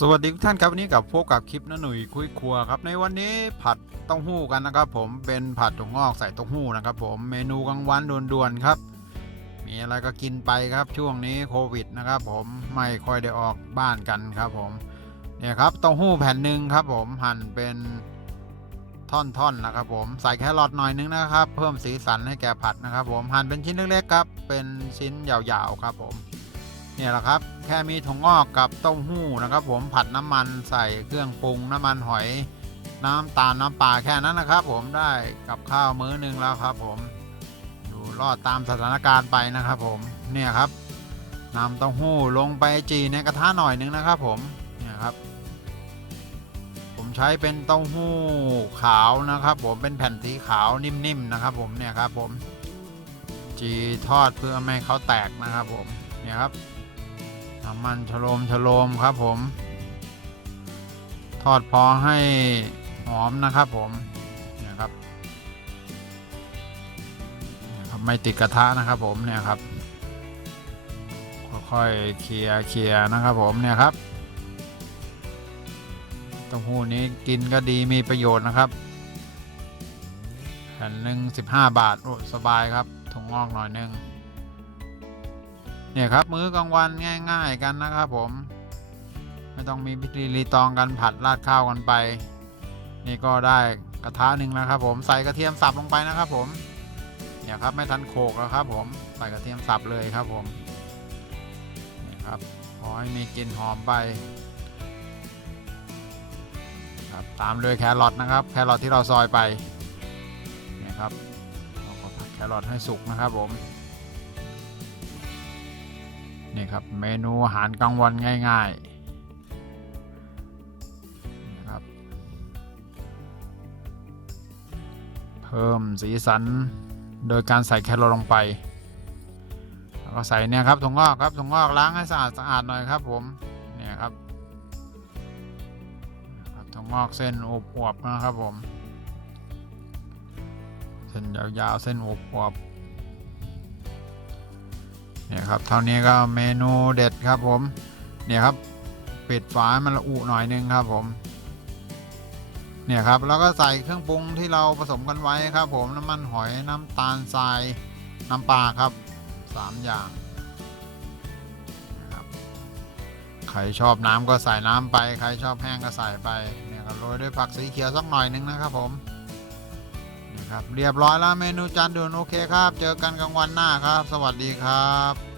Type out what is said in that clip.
สวัสดีทุกท่านครับวันนี้กับพบกับคลิปน้าหนุ่ยคุยครัวครับในวันนี้ผัดเต้าหู้กันนะครับ ผมเป็นผัดถั่วงอกใส่เต้าหู้นะครับผมเมนูกลางวันด่วนๆครับ มีอะไรก็กินไปครับช่วงนี้โควิดนะครับ ผมไม่ค่อยได้ออกบ้านกันครับ ผมเนี่ยครับเต้าหู้แผ่นหนึ่งครับ ผมหั่นเป็นท่อนๆนะครับ ผมใส่แครอทหน่อยนึงนะครับ เพิ่มสีสันให้แก่ผัดนะครับ ผมหั่นเป็นชิ้นเล็กๆครับ เป็นชิ้นยาวๆครับผม เนี่ยแหละครับ แค่มีถั่วงอกกับเต้าหู้นะครับ ผมผัดน้ำมันใส่เครื่องปรุงน้ำมันหอย น้ำตาลน้ำปลาแค่นั้นนะครับ ผมได้กับข้าวมื้อหนึงแล้วครับ ผมอยู่รอดตามสถานการณ์ไปนะครับ ผมเนี่ยครับนำเต้าหู้ลงไปจีในกระทะหน่อยหนึงนะครับ ผมเนี่ยครับ ผมใช้เป็นเต้าหู้ขาวนะครับ ผมเป็นแผ่นสีขาวนิ่มๆนะครับ ผมเนี่ยครับ ผมจีทอดเพื่อไม่ให้เขาแตกนะครับ ผมเนี่ยครับ น้ำมันชโลมชโลมครับผม ทอดพอให้หอมนะครับผมเนี่ยครับครับไม่ติดกระทะนะครับผมเนี่ยครับค่อยๆเคลียร์เคลียร์นะครับผมเนี่ยครับเต้าหู้นี้กินก็ดีมีประโยชน์นะครับแผ่นหนึ่งสิบห้าบาทโอ้สบายครับถุงงอกหน่อยหนึง เนี่ยครับมื้อกลางวันง่าย ๆกันนะครับผม ไม่ต้องมีพิธีรีตองกันผัดราดข้าวกันไป นี่ก็ได้กระทะหนึ่งนะครับ ผมใส่กระเทียมสับลงไปนะครับ ผมเนี่ยครับไม่ทันโขกแล้วครับ ผมใส่กระเทียมสับเลยครับผมนี่ครับขอให้มีกลิ่นหอมไปครับตามด้วยแครอทนะครับ แครอทที่เราซอยไปเนี่ยครับเราก็ผัดแครอทให้สุกนะครับผม นี่ครับเมนูอาหารกลางวันง่ายๆนี่ครับเพิ่มสีสันโดยการใส่แครอทลงไปแล้วก็ใส่เนี่ยครับถั่วงอกครับถั่วงอกล้างให้สะอาดสะอาดหน่อยครับผมเนี่ยครับครับถั่วงอกเส้นอวบๆนะครับผมเส้นยาวๆเส้นอวบๆ เนี่ยครับเท่านี้ก็เมนูเด็ดครับผมเนี่ยครับปิดฝาให้มันละอุหน่อยนึงครับผม เนี่ยครับแล้วก็ใส่เครื่องปรุงที่เราผสมกันไว้ครับผมน้ำมันหอยน้ำตาลทรายน้ำปลาครับสามอย่างใครชอบน้ำก็ใส่น้ำไป ใครชอบแห้งก็ใส่ไปเนี่ยก็โรยด้วยผักสีเขียวสักหน่อยนึงนะครับผม ครับ เรียบร้อยแล้วเมนูจานด่วนโอเคครับ เจอกันกลางวันหน้าครับ สวัสดีครับ